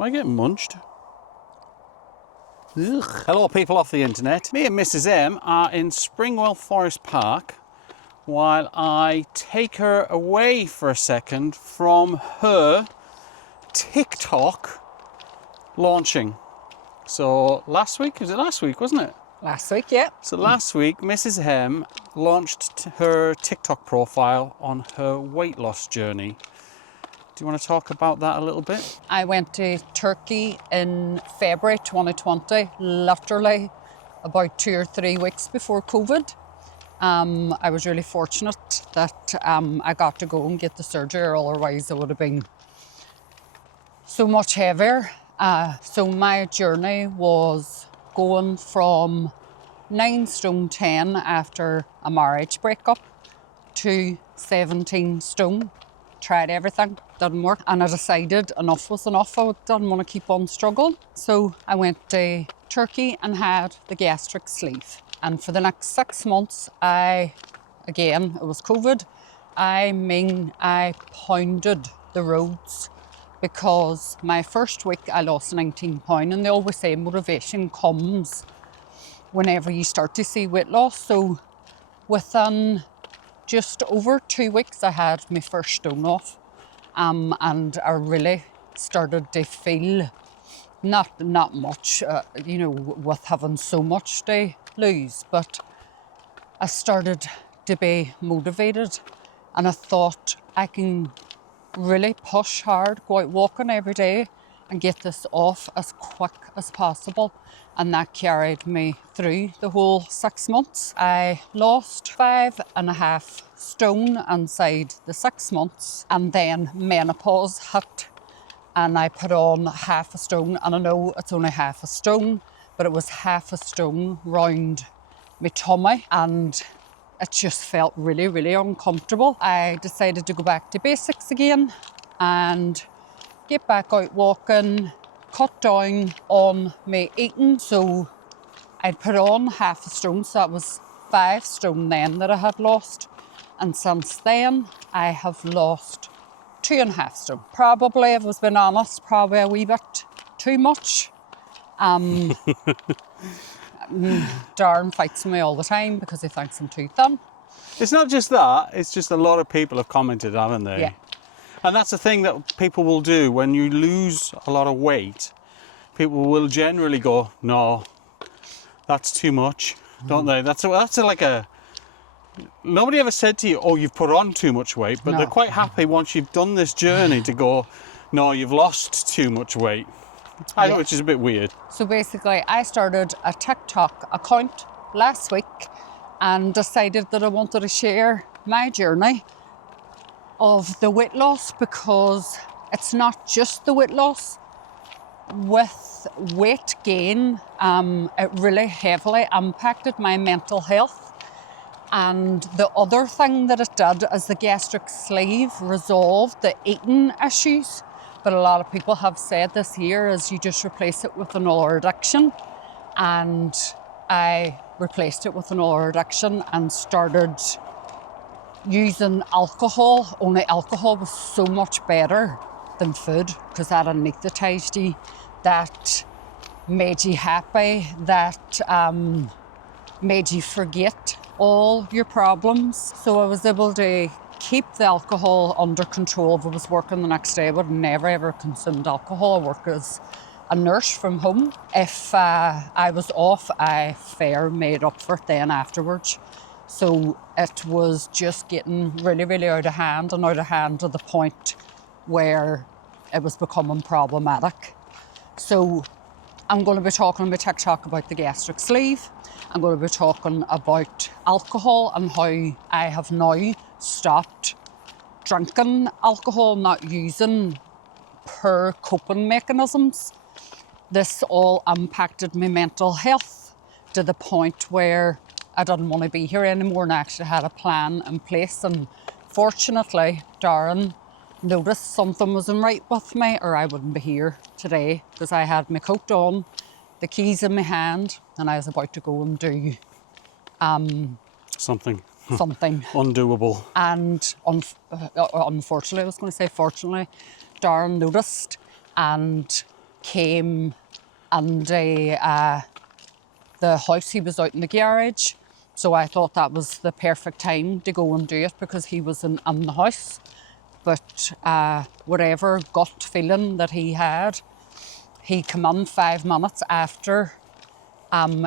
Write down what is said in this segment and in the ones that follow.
Am I getting munched? Ugh. Hello people off the internet. Me and Mrs M are in Springwell Forest Park while I take her away for a second from her TikTok launching. So last week, was it last week, wasn't it? Last week, yeah. So last week, Mrs M launched her TikTok profile on her weight loss journey. Do you want to talk about that a little bit? I went to Turkey in February 2020, literally about 2 or 3 weeks before COVID. I was really fortunate that I got to go and get the surgery, or otherwise it would have been so much heavier. So my journey was going from 9 stone 10 after a marriage breakup to 17 stone. Tried everything, didn't work, and I decided enough was enough. I didn't want to keep on struggling. So I went to Turkey and had the gastric sleeve. And for the next 6 months, it was COVID, I pounded the roads, because my first week I lost 19 pounds, and they always say motivation comes whenever you start to see weight loss. So within just over 2 weeks, I had my first stone off, and I really started to feel not much, with having so much to lose, but I started to be motivated, and I thought I can really push hard, go out walking every day and get this off as quick as possible. And that carried me through the whole 6 months. I lost 5.5 stone inside the 6 months, and then menopause hit and I put on half a stone. And I know it's only half a stone, but it was half a stone round my tummy, and it just felt really, really uncomfortable. I decided to go back to basics again and get back out walking, cut down on my eating. So I'd put on half a stone, so that was 5 stone then that I had lost. And since then, I have lost 2.5 stone. Probably, if I was being honest, probably a wee bit too much. Darren fights with me all the time because he thinks I'm too thin. It's not just that, it's just a lot of people have commented, haven't they? Yeah. And that's the thing that people will do when you lose a lot of weight. People will generally go, no, that's too much, don't they? That's like a... Nobody ever said to you, oh, you've put on too much weight, but No. they're quite happy once you've done this journey to go, no, you've lost too much weight. I know, which is a bit weird. So basically, I started a TikTok account last week and decided that I wanted to share my journey of the weight loss, because it's not just the weight loss. With weight gain, it really heavily impacted my mental health. And the other thing that it did is the gastric sleeve resolved the eating issues. But a lot of people have said this year is you just replace it with another addiction. And I replaced it with another addiction and started using alcohol. Only alcohol was so much better than food, because that anaesthetized you, that made you happy, that made you forget all your problems. So I was able to keep the alcohol under control. If I was working the next day, I would never ever consumed alcohol. I work as a nurse from home. If I was off, I fair made up for it then afterwards. So it was just getting really, really out of hand, and out of hand to the point where it was becoming problematic. So I'm going to be talking on my TikTok about the gastric sleeve. I'm going to be talking about alcohol and how I have now stopped drinking alcohol, not using per coping mechanisms. This all impacted my mental health to the point where I didn't want to be here anymore, and I actually had a plan in place. And fortunately, Darren noticed something wasn't right with me, or I wouldn't be here today, because I had my coat on, the keys in my hand, and I was about to go and do Something undoable. And unfortunately, I was going to say fortunately, Darren noticed and came and the house, he was out in the garage. So I thought that was the perfect time to go and do it because he was in the house. But whatever gut feeling that he had, he came in 5 minutes after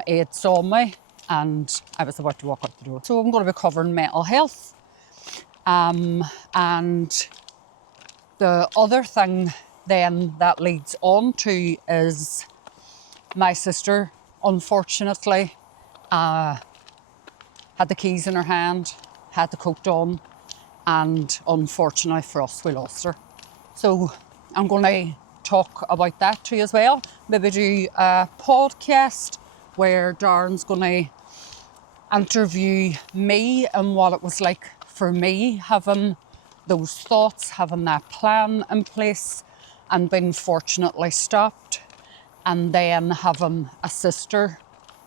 he had saw me and I was about to walk out the door. So I'm going to be covering mental health. And the other thing then that leads on to is my sister, unfortunately, had the keys in her hand, had the coat on, and unfortunately for us, we lost her. So I'm going to talk about that too as well. Maybe do a podcast where Darren's going to interview me and what it was like for me having those thoughts, having that plan in place and being fortunately stopped, and then having a sister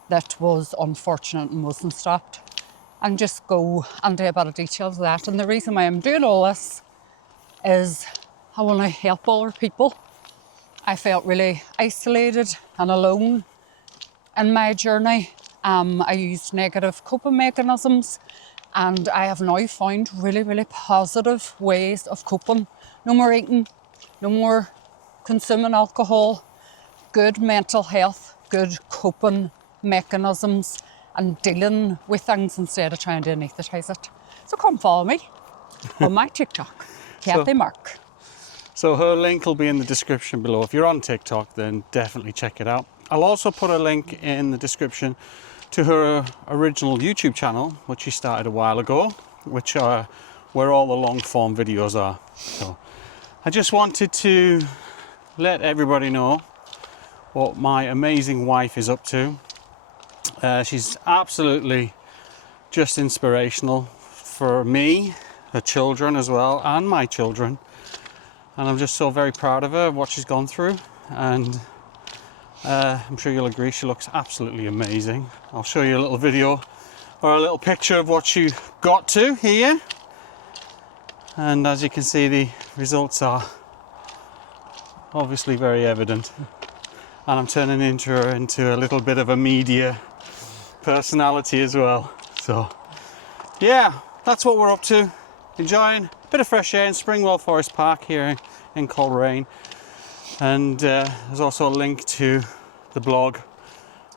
that was unfortunate and wasn't stopped, and just go into a bit of details of that. And the reason why I'm doing all this is I want to help other people. I felt really isolated and alone in my journey. I used negative coping mechanisms, and I have now found really, really positive ways of coping. No more eating, no more consuming alcohol, good mental health, good coping mechanisms, and dealing with things instead of trying to anaesthetise it. So come follow me on my TikTok, Kathy Mark. So her link will be in the description below. If you're on TikTok, then definitely check it out. I'll also put a link in the description to her original YouTube channel, which she started a while ago, which are where all the long form videos are. So I just wanted to let everybody know what my amazing wife is up to. She's absolutely just inspirational for me, her children as well, and my children. And I'm just so very proud of her, what she's gone through. And I'm sure you'll agree, she looks absolutely amazing. I'll show you a little video or a little picture of what she got to here. And as you can see, the results are obviously very evident. And I'm turning her into a little bit of a media personality as well. So yeah, that's what we're up to. Enjoying a bit of fresh air in Springwell Forest Park here in Coleraine. And there's also a link to the blog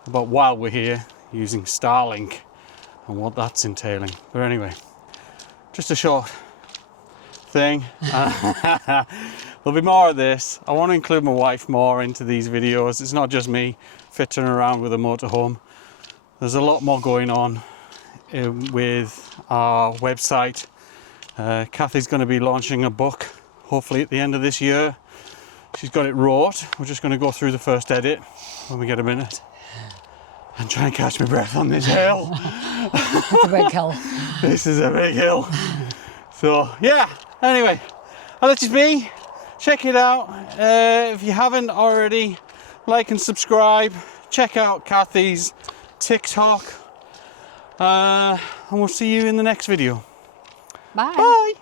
about while we're here using Starlink and what that's entailing. But anyway, just a short thing. There'll be more of this. I want to include my wife more into these videos. It's not just me fitting around with a motorhome. There's a lot more going on with our website. Kathy's going to be launching a book, hopefully at the end of this year. She's got it wrote. We're just going to go through the first edit when we get a minute and try and catch my breath on this hill. It's a big hill. This is a big hill. So yeah, anyway, I'll let you be. Check it out. If you haven't already, like and subscribe. Check out Kathy's TikTok. And we'll see you in the next video. Bye. Bye.